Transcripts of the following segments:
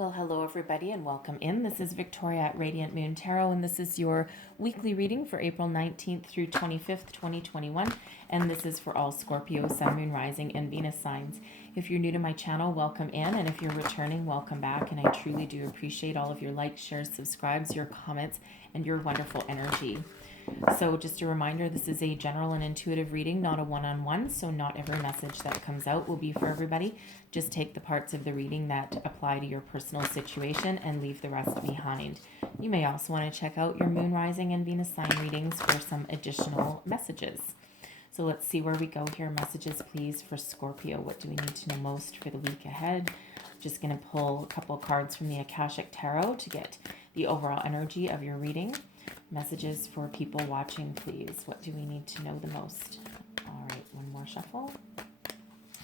Well, hello everybody and welcome in. This is Victoria at Radiant Moon Tarot, and this is your weekly reading for April 19th through 25th, 2021. And this is for all Scorpio, Sun, Moon, Rising, and Venus signs. If you're new to my channel, welcome in. And if you're returning, welcome back. And I truly do appreciate all of your likes, shares, subscribes, your comments, and your wonderful energy. So just a reminder, this is a general and intuitive reading, not a one-on-one, so not every message that comes out will be for everybody. Just take the parts of the reading that apply to your personal situation and leave the rest behind. You may also want to check out your Moon, Rising, and Venus sign readings for some additional messages. So let's see where we go here. Messages, please, for Scorpio. What do we need to know most for the week ahead? Just going to pull a couple cards from the Akashic Tarot to get the overall energy of your reading. Messages for people watching, please. What do we need to know the most? All right, one more shuffle.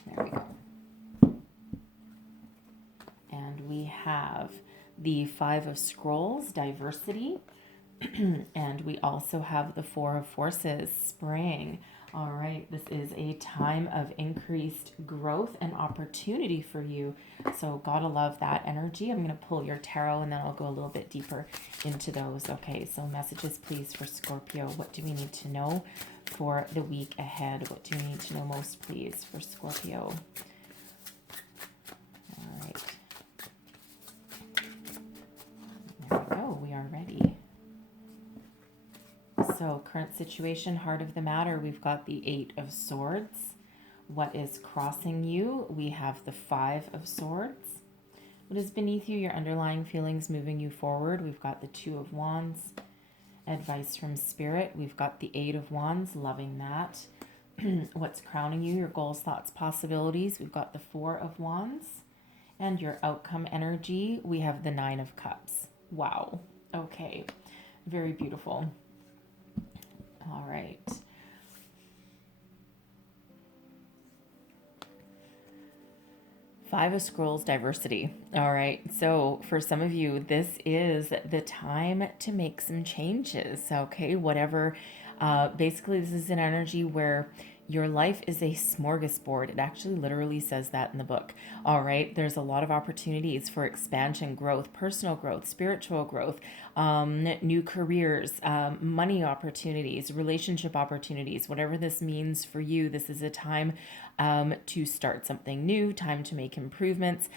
There we go. And we have the Five of Scrolls, diversity. And we also have the Four of Forces, spring. All right, this is a time of increased growth and opportunity for you. So gotta love that energy. I'm going to pull your tarot and then I'll go a little bit deeper into those. Okay, so messages, please, for Scorpio. What do we need to know for the week ahead? What do we need to know most, please, for Scorpio? All right. There we go. We are ready. So current situation, heart of the matter, we've got the Eight of Swords. What is crossing you? We have the Five of Swords. What is beneath you? Your underlying feelings moving you forward. We've got the Two of Wands. Advice from Spirit. We've got the Eight of Wands, loving that. What's crowning you? Your goals, thoughts, possibilities. We've got the Four of Wands. And your outcome energy, we have the Nine of Cups. Wow. Okay. Very beautiful. All right. Five of Scrolls, diversity. All right. So for some of you, this is the time to make some changes. Okay. Whatever. Basically, this is an energy where your life is a smorgasbord. It actually literally says that in the book. All right. There's a lot of opportunities for expansion, growth, personal growth, spiritual growth, new careers, money opportunities, relationship opportunities, whatever this means for you. This is a time to start something new, time to make improvements,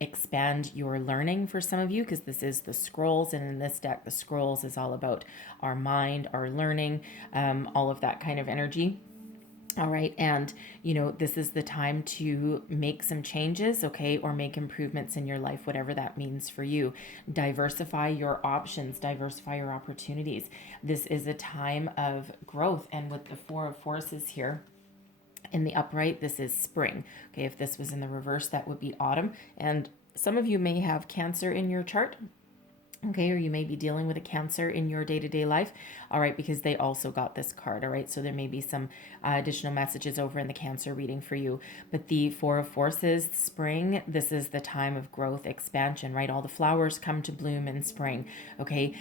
expand your learning for some of you, because this is the scrolls. And in this deck, the scrolls is all about our mind, our learning, all of that kind of energy. All right. And, this is the time to make some changes, okay, or make improvements in your life, whatever that means for you. Diversify your options, diversify your opportunities. This is a time of growth. And with the Four of Forces here, in the upright, this is spring. Okay, if this was in the reverse, that would be autumn. And some of you may have Cancer in your chart. Okay, or you may be dealing with a Cancer in your day-to-day life. All right, because they also got this card. All right, so there may be some additional messages over in the Cancer reading for you. But the Four of Forces, spring, this is the time of growth, expansion, right? All the flowers come to bloom in spring. Okay,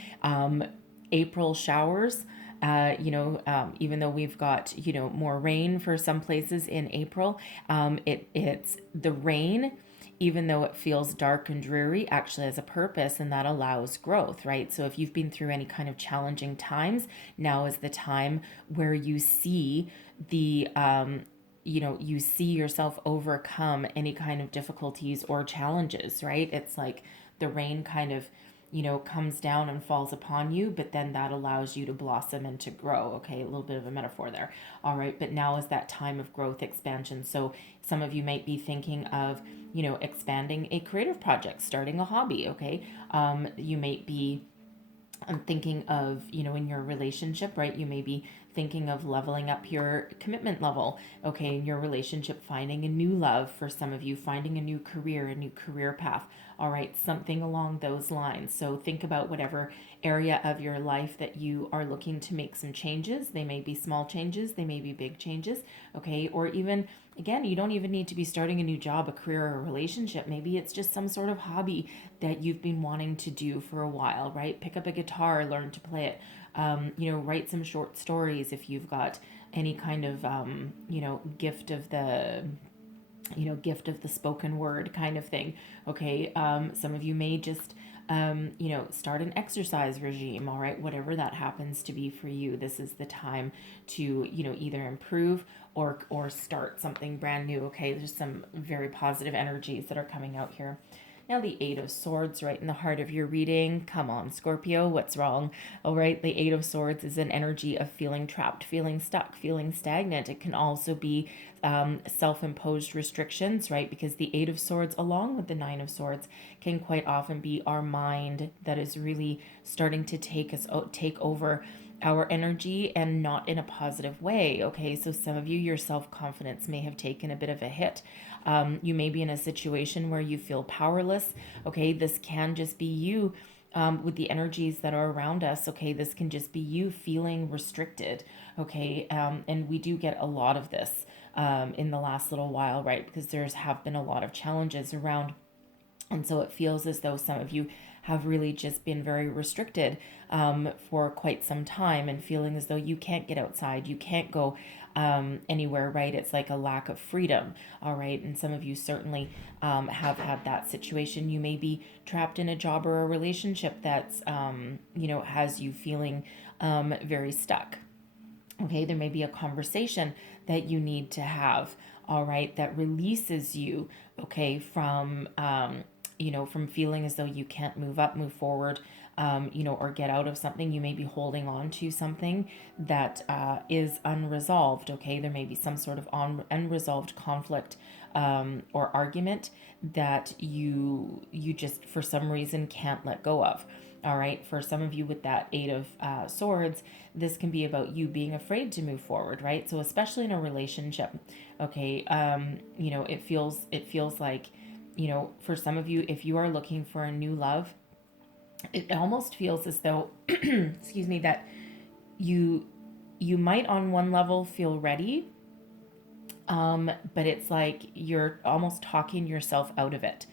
April showers. Even though we've got, more rain for some places in April, it's the rain, even though it feels dark and dreary, actually has a purpose, and that allows growth, right? So if you've been through any kind of challenging times, now is the time where you see you see yourself overcome any kind of difficulties or challenges, right? It's like the rain kind of comes down and falls upon you, but then that allows you to blossom and to grow. Okay, a little bit of a metaphor there. All right, but now is that time of growth, expansion. So some of you might be thinking of, expanding a creative project, starting a hobby. Okay, you might be thinking of, in your relationship, right? You may be thinking of leveling up your commitment level, okay, in your relationship, finding a new love for some of you, finding a new career path. All right, something along those lines. So think about whatever area of your life that you are looking to make some changes. They may be small changes, they may be big changes, okay, or even, again, you don't even need to be starting a new job, a career, or a relationship. Maybe it's just some sort of hobby that you've been wanting to do for a while, right? Pick up a guitar, learn to play it. Write some short stories if you've got any kind of, gift of the gift of the spoken word kind of thing. Okay. Some of you may just, start an exercise regime. All right. Whatever that happens to be for you, this is the time to, either improve or start something brand new. Okay. There's some very positive energies that are coming out here. Now, the Eight of Swords, right in the heart of your reading. Come on, Scorpio, what's wrong? All right, the Eight of Swords is an energy of feeling trapped, feeling stuck, feeling stagnant. It can also be self imposed restrictions, right? Because the Eight of Swords, along with the Nine of Swords, can quite often be our mind that is really starting to take over our energy, and not in a positive way. Okay, so some of you, your self confidence may have taken a bit of a hit. You may be in a situation where you feel powerless. Okay, this can just be you. With the energies that are around us, okay, this can just be you feeling restricted, okay, and we do get a lot of this in the last little while, right, because there's have been a lot of challenges around, and so it feels as though some of you have really just been very restricted for quite some time, and feeling as though you can't get outside, you can't go anywhere, right? It's like a lack of freedom, all right? And some of you certainly have had that situation. You may be trapped in a job or a relationship that's, has you feeling very stuck. Okay, there may be a conversation that you need to have, all right, that releases you, okay, from feeling as though you can't move up, move forward, or get out of something. You may be holding on to something that is unresolved. Okay, there may be some sort of unresolved conflict or argument that you just for some reason can't let go of. All right, for some of you with that Eight of Swords, this can be about you being afraid to move forward, right? So especially in a relationship, okay, it feels like, for some of you, if you are looking for a new love, it almost feels as though, excuse me, that you you might on one level feel ready, but it's like you're almost talking yourself out of it.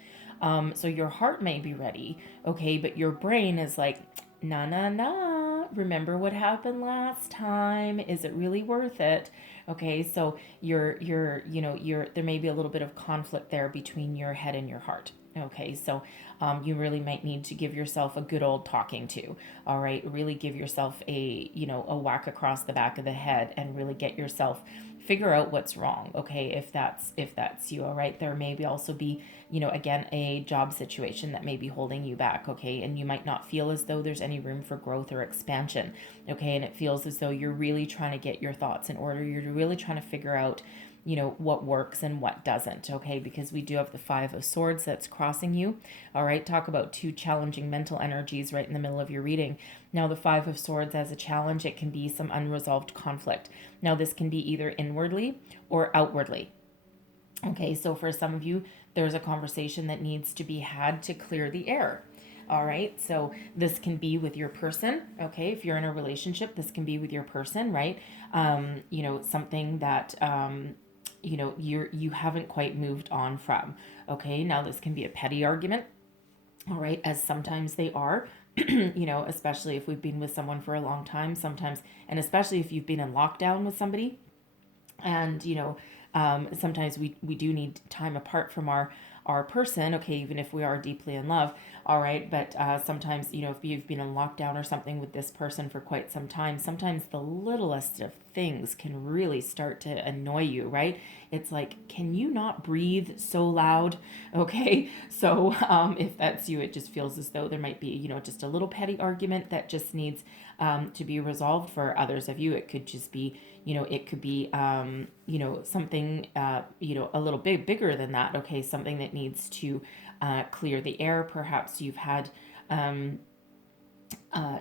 So your heart may be ready, okay, but your brain is like, nah, nah, nah. Remember what happened last time? Is it really worth it? Okay, so there may be a little bit of conflict there between your head and your heart. Okay, so you really might need to give yourself a good old talking to. All right, really give yourself a whack across the back of the head, and really get yourself figure out what's wrong. Okay, if that's you. All right, there may be also be, again, a job situation that may be holding you back. Okay, and you might not feel as though there's any room for growth or expansion. Okay, and it feels as though you're really trying to get your thoughts in order. You're really trying to figure out, what works and what doesn't. Okay, because we do have the Five of Swords that's crossing you. All right, talk about two challenging mental energies right in the middle of your reading. Now, the Five of Swords as a challenge, it can be some unresolved conflict. Now, this can be either inwardly or outwardly. Okay, so for some of you, there's a conversation that needs to be had to clear the air. All right, so this can be with your person. Okay, if you're in a relationship, this can be with your person, right? Something that you haven't quite moved on from. Okay, now this can be a petty argument. All right, as sometimes they are. Especially if we've been with someone for a long time, sometimes, and especially if you've been in lockdown with somebody, and sometimes we do need time apart from our person, okay, even if we are deeply in love. All right, but sometimes, if you've been in lockdown or something with this person for quite some time, sometimes the littlest of things can really start to annoy you, right? It's like, can you not breathe so loud? Okay, so if that's you, it just feels as though there might be, just a little petty argument that just needs to be resolved. For others of you, it could just be, it could be, something, a little bit bigger than that. Okay, something that needs to clear the air. Perhaps you've had,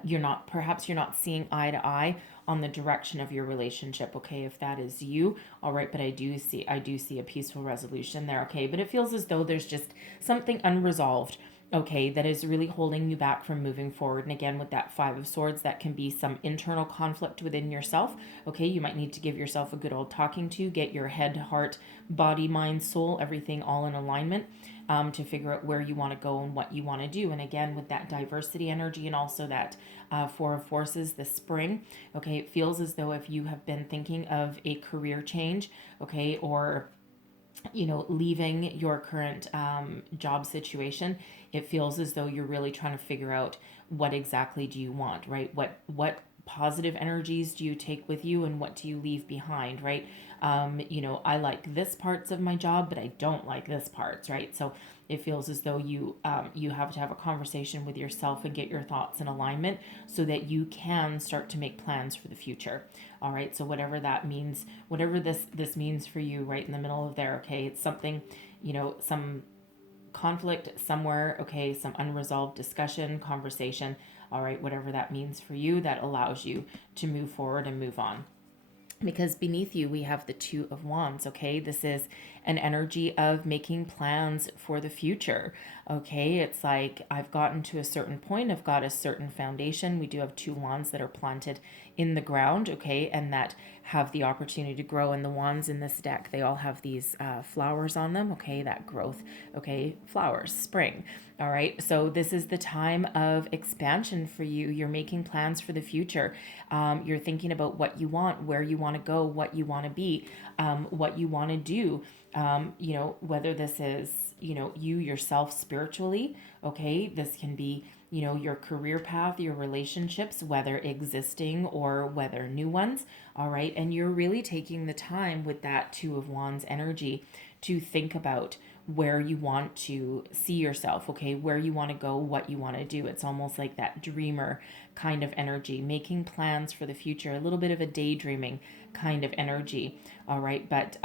you're not seeing eye to eye on the direction of your relationship. Okay, if that is you, all right, but I do see a peaceful resolution there. Okay, but it feels as though there's just something unresolved, okay, that is really holding you back from moving forward. And again, with that Five of Swords, that can be some internal conflict within yourself. Okay, you might need to give yourself a good old talking to, get your head, heart, body, mind, soul, everything all in alignment, to figure out where you want to go and what you want to do. And again, with that diversity energy, and also that Four of Forces, the spring, okay, it feels as though if you have been thinking of a career change, okay, or leaving your current job situation. It feels as though you're really trying to figure out what exactly do you want, right? What positive energies do you take with you, and what do you leave behind, right? I like this parts of my job, but I don't like this parts, right? So it feels as though you have to have a conversation with yourself and get your thoughts in alignment so that you can start to make plans for the future. All right, so whatever that means, whatever this means for you, right in the middle of there. Okay, it's something, some conflict somewhere. Okay, some unresolved discussion, conversation. All right, whatever that means for you, that allows you to move forward and move on. Because beneath you we have the Two of Wands. Okay, this is an energy of making plans for the future. Okay, it's like I've gotten to a certain point, I've got a certain foundation. We do have two wands that are planted in the ground, okay, and that have the opportunity to grow. And the wands in this deck, they all have these flowers on them, okay, that growth, okay, flowers, spring. All right, so this is the time of expansion for you. You're making plans for the future. You're thinking about what you want, where you want to go, what you want to be, what you want to do. Whether this is, you yourself spiritually, okay, this can be, your career path, your relationships, whether existing or whether new ones. All right, and you're really taking the time with that Two of Wands energy to think about where you want to see yourself, okay, where you want to go, what you want to do. It's almost like that dreamer kind of energy, making plans for the future, a little bit of a daydreaming kind of energy. All right, but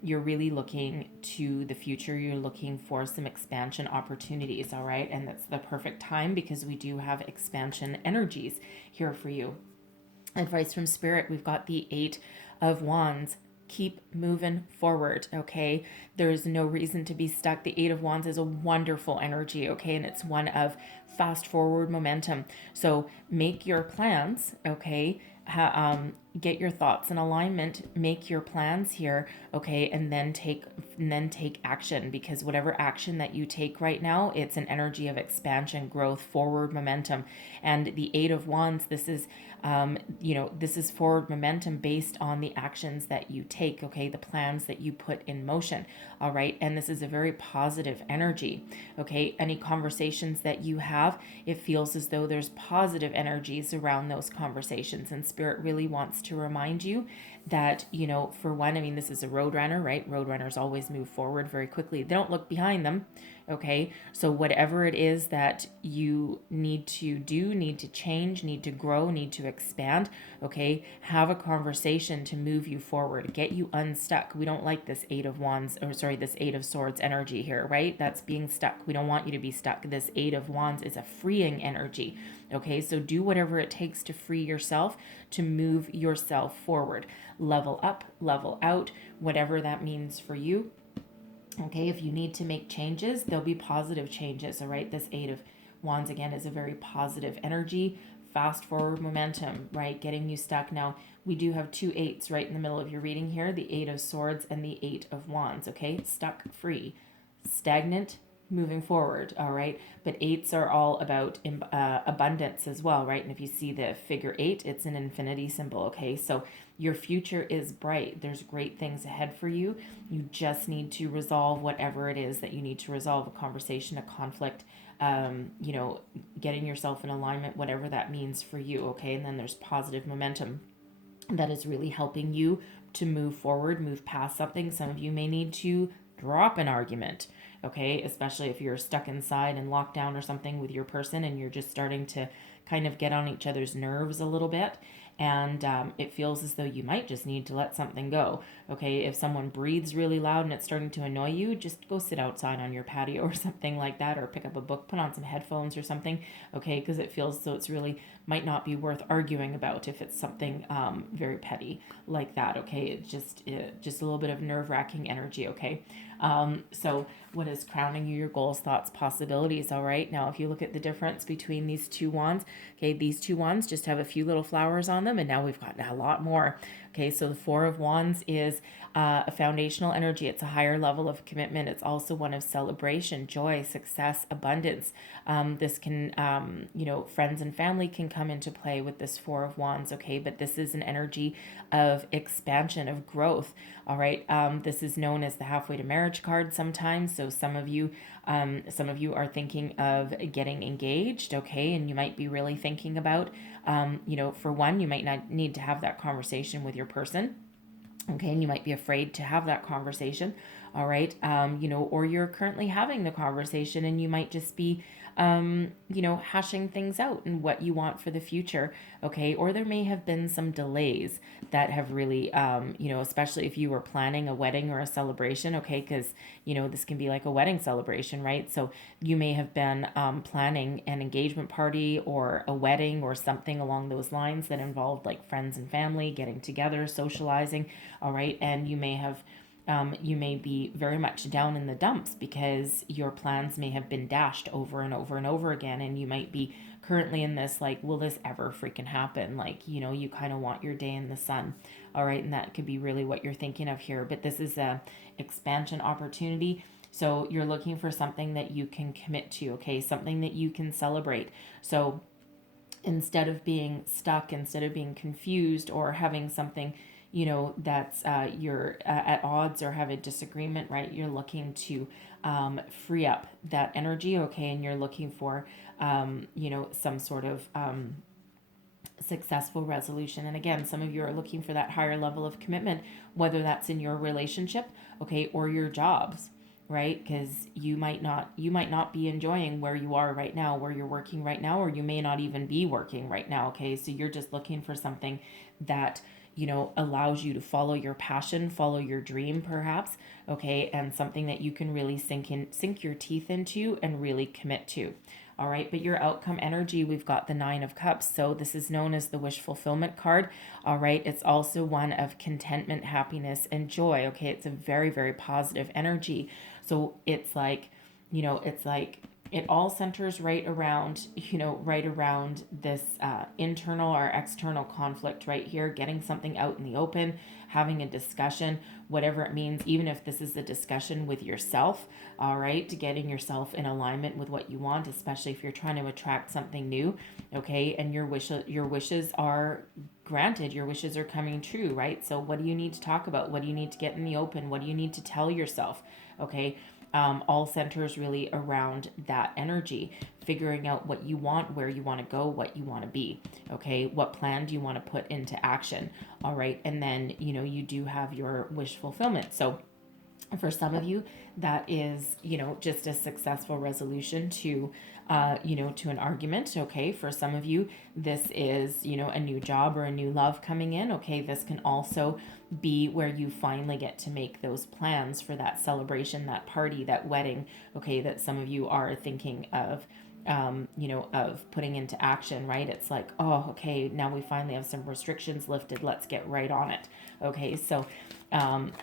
you're really looking to the future. You're looking for some expansion opportunities. All right, and that's the perfect time because we do have expansion energies here for you. Advice from Spirit, we've got the Eight of Wands. Keep moving forward, okay? There's no reason to be stuck. The Eight of Wands is a wonderful energy, okay? And it's one of fast forward momentum. So make your plans, okay? Get your thoughts in alignment, make your plans here, okay, and then take action, because whatever action that you take right now, it's an energy of expansion, growth, forward momentum. And the Eight of Wands, this is this is forward momentum based on the actions that you take, okay, the plans that you put in motion. All right, and this is a very positive energy, okay? Any conversations that you have, it feels as though there's positive energies around those conversations, and Spirit really wants to remind you that, for one, I mean, this is a road runner, right? Road runners always move forward very quickly. They don't look behind them, okay? So whatever it is that you need to do, need to change, need to grow, need to expand, okay, have a conversation to move you forward, get you unstuck. We don't like this Eight of Wands, or sorry, this Eight of Swords energy here, right? That's being stuck. We don't want you to be stuck. This Eight of Wands is a freeing energy, okay? So do whatever it takes to free yourself, to move yourself forward. Level up, level out, whatever that means for you. Okay, if you need to make changes, there'll be positive changes. All right, this Eight of Wands again is a very positive energy, fast forward momentum, right? Getting you stuck. Now, we do have two eights right in the middle of your reading here, the Eight of Swords and the Eight of Wands. Okay, stuck, free, stagnant, moving forward. All right, but eights are all about abundance as well, right? And if you see the figure eight, it's an infinity symbol. Okay, so your future is bright. There's great things ahead for you. You just need to resolve whatever it is that you need to resolve, a conversation, a conflict, getting yourself in alignment, whatever that means for you. Okay, and then there's positive momentum that is really helping you to move forward, move past something. Some of you may need to drop an argument, okay, especially if you're stuck inside and locked down or something with your person and you're just starting to kind of get on each other's nerves a little bit. And it feels as though you might just need to let something go. Okay, if someone breathes really loud and it's starting to annoy you, just go sit outside on your patio or something like that, or pick up a book, put on some headphones or something. Okay, because it feels so it's really might not be worth arguing about if it's something very petty like that. Okay, it's just a little bit of nerve-wracking energy. Okay, so what is crowning you? Your goals, thoughts, possibilities. All right, now if you look at the difference between these two wands, okay, these two wands just have a few little flowers on them, and now we've got a lot more. Okay, so the Four of Wands is a foundational energy. It's a higher level of commitment. It's also one of celebration, joy, success, abundance. This can, friends and family can come into play with this Four of Wands. Okay, but this is an energy of expansion, of growth. All right, this is known as the halfway to marriage card sometimes. So some of you are thinking of getting engaged. Okay, and you might be really thinking about, for one, you might not need to have that conversation with your person. Okay, and you might be afraid to have that conversation. All right, or you're currently having the conversation and you might just be, hashing things out and what you want for the future. Okay, or there may have been some delays that have really, especially if you were planning a wedding or a celebration. Okay, because, this can be like a wedding celebration, right? So you may have been planning an engagement party or a wedding or something along those lines that involved like friends and family getting together, socializing. All right, and you may be very much down in the dumps because your plans may have been dashed over and over and over again, and you might be currently in this like, will this ever freaking happen? Like, you kind of want your day in the sun. All right, and that could be really what you're thinking of here, but this is a expansion opportunity. So you're looking for something that you can commit to, okay? Something that you can celebrate. So instead of being stuck, instead of being confused or having something, that's you're at odds or have a disagreement, right? You're looking to free up that energy, okay? And you're looking for, some sort of successful resolution. And again, some of you are looking for that higher level of commitment, whether that's in your relationship, okay, or your jobs, right? Because you might not be enjoying where you are right now, where you're working right now, or you may not even be working right now. Okay, so you're just looking for something that allows you to follow your passion, follow your dream, perhaps. Okay, and something that you can really sink your teeth into and really commit to. All right, but your outcome energy, we've got the Nine of Cups. So this is known as the wish fulfillment card. All right, it's also one of contentment, happiness, and joy. Okay, it's a very, very positive energy. So it's like, it all centers right around this internal or external conflict right here, getting something out in the open, having a discussion, whatever it means, even if this is a discussion with yourself, all right, to getting yourself in alignment with what you want, especially if you're trying to attract something new, okay, and your wishes are granted, your wishes are coming true, right? So what do you need to talk about? What do you need to get in the open? What do you need to tell yourself? Okay, all centers really around that energy, figuring out what you want, where you want to go, what you want to be. Okay, what plan do you want to put into action? All right, and then you do have your wish fulfillment. So for some of you, that is, just a successful resolution to, to an argument. Okay. For some of you, this is, a new job or a new love coming in. Okay. This can also be where you finally get to make those plans for that celebration, that party, that wedding. Okay. That some of you are thinking of, of putting into action, right? It's like, oh, okay, now we finally have some restrictions lifted. Let's get right on it. Okay, so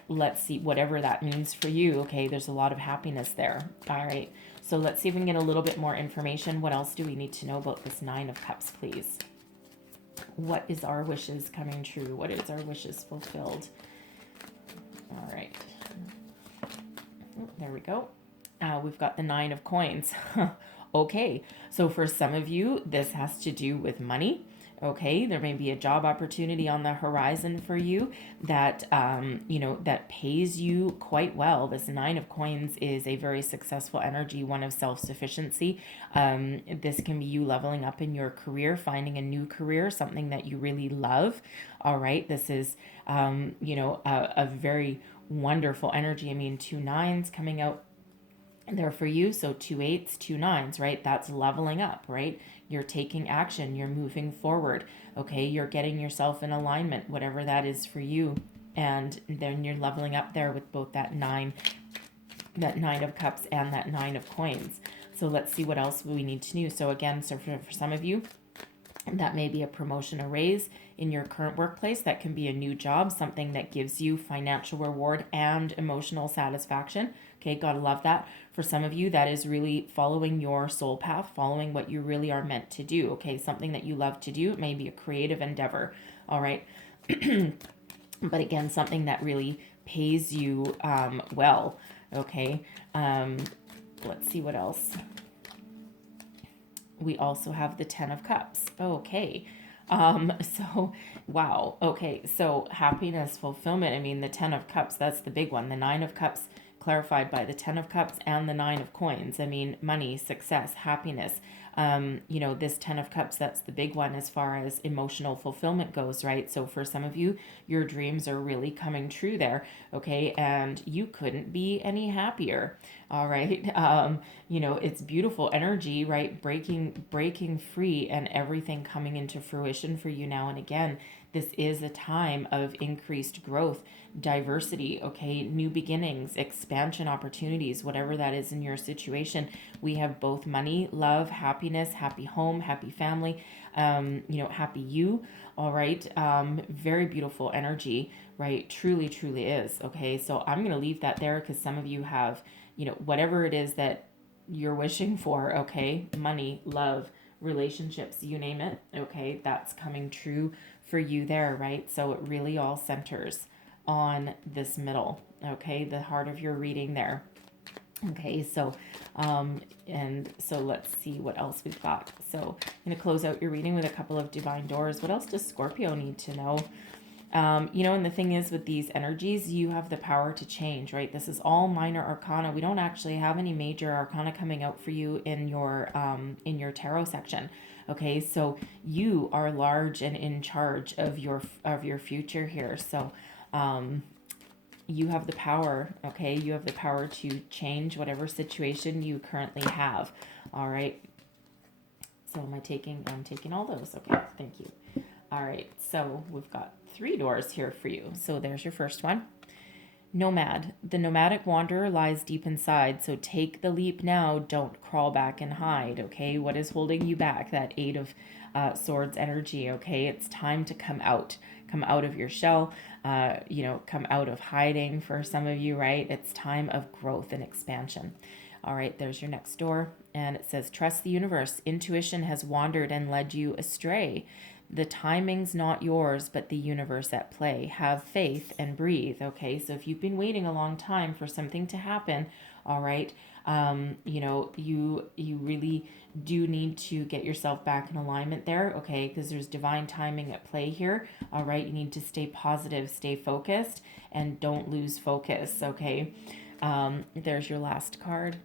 let's see, whatever that means for you. Okay, there's a lot of happiness there. All right, so let's see if we can get a little bit more information. What else do we need to know about this Nine of Cups, please? What is our wishes coming true? What is our wishes fulfilled? All right, there we go. We've got the Nine of Coins. Okay, so for some of you, this has to do with money. Okay, there may be a job opportunity on the horizon for you that, that pays you quite well. This Nine of Coins is a very successful energy, one of self-sufficiency. This can be you leveling up in your career, finding a new career, something that you really love. All right, this is, a very wonderful energy. I mean, 2 nines coming out there for you. So 2 8s, 2 9s, right? That's leveling up, right? You're taking action, you're moving forward. Okay, you're getting yourself in alignment, whatever that is for you. And then you're leveling up there with both that Nine of Cups and that Nine of Coins. So let's see what else we need to know. So again, so for some of you, that may be a promotion, a raise in your current workplace. That can be a new job, something that gives you financial reward and emotional satisfaction. Okay, gotta love that. For some of you, that is really following your soul path, following what you really are meant to do. Okay, something that you love to do. It may be a creative endeavor. All right. but again, something that really pays you well. Okay. Let's see what else. We also have the 10 of Cups. Okay. So, wow. Okay. So, happiness, fulfillment. I mean, the 10 of Cups, that's the big one. The 9 of Cups clarified by the 10 of Cups and the 9 of Coins. I mean, money, success, happiness. This 10 of Cups, that's the big one as far as emotional fulfillment goes, right? So for some of you, your dreams are really coming true there, okay? And you couldn't be any happier, all right? It's beautiful energy, right? Breaking free and everything coming into fruition for you now and again. This is a time of increased growth, diversity, okay, new beginnings, expansion opportunities, whatever that is in your situation. We have both money, love, happiness, happy home, happy family, happy you, all right. Very beautiful energy, right? Truly, truly is, okay? So I'm going to leave that there because some of you have, whatever it is that you're wishing for, okay? Money, love, relationships, you name it, okay? That's coming true for you there, right? So it really all centers on this middle, okay? The heart of your reading there. Okay, so let's see what else we've got. So I'm going to close out your reading with a couple of divine doors. What else does Scorpio need to know? And the thing is with these energies, you have the power to change, right? This is all minor arcana. We don't actually have any major arcana coming out for you in your tarot section. Okay, so you are large and in charge of your future here. So you have the power, okay? You have the power to change whatever situation you currently have. All right. So I'm taking all those. Okay, thank you. All right, so we've got 3 doors here for you. So there's your first one. Nomad. The nomadic wanderer lies deep inside, so take the leap now. Don't crawl back and hide, okay? What is holding you back? That 8 of Swords energy, okay? It's time to come out. Come out of your shell, come out of hiding for some of you, right? It's time of growth and expansion. All right, there's your next door. And it says, trust the universe. Intuition has wandered and led you astray. The timing's not yours, but the universe at play. Have faith and breathe, okay? So if you've been waiting a long time for something to happen, all right, you really do need to get yourself back in alignment there, okay? Because there's divine timing at play here, all right? You need to stay positive, stay focused, and don't lose focus, okay? There's your last card.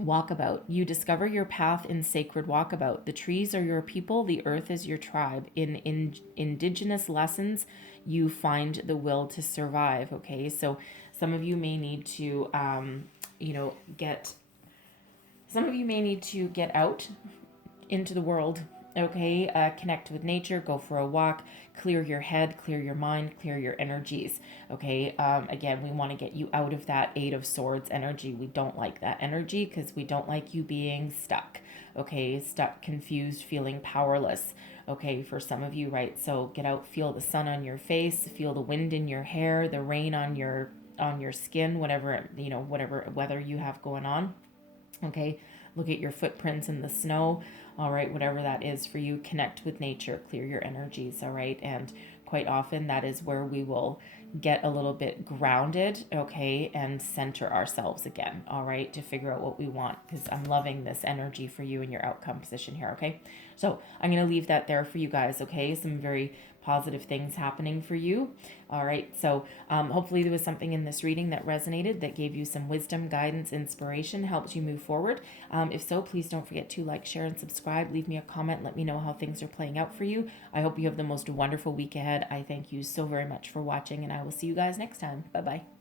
Walkabout. You discover your path in sacred walkabout. The trees are your people, the earth is your tribe. In indigenous lessons, you find the will to survive, okay? So some of you may need to, get out into the world, okay? Connect with nature, go for a walk, clear your head, clear your mind, clear your energies, okay? Again, we want to get you out of that 8 of Swords energy. We don't like that energy because we don't like you being stuck, okay? Stuck, confused, feeling powerless, okay? For some of you, right? So get out, feel the sun on your face, feel the wind in your hair, the rain on your skin, whatever weather you have going on, okay? Look at your footprints in the snow, all right? Whatever that is for you, connect with nature, clear your energies, all right? And quite often that is where we will get a little bit grounded, okay, and center ourselves again, all right, to figure out what we want, because I'm loving this energy for you in your outcome position here, okay? So I'm going to leave that there for you guys, okay? Some very positive things happening for you. All right, so hopefully there was something in this reading that resonated, that gave you some wisdom, guidance, inspiration, helped you move forward. If so, please don't forget to like, share, and subscribe. Leave me a comment. Let me know how things are playing out for you. I hope you have the most wonderful week ahead. I thank you so very much for watching, and I will see you guys next time. Bye-bye.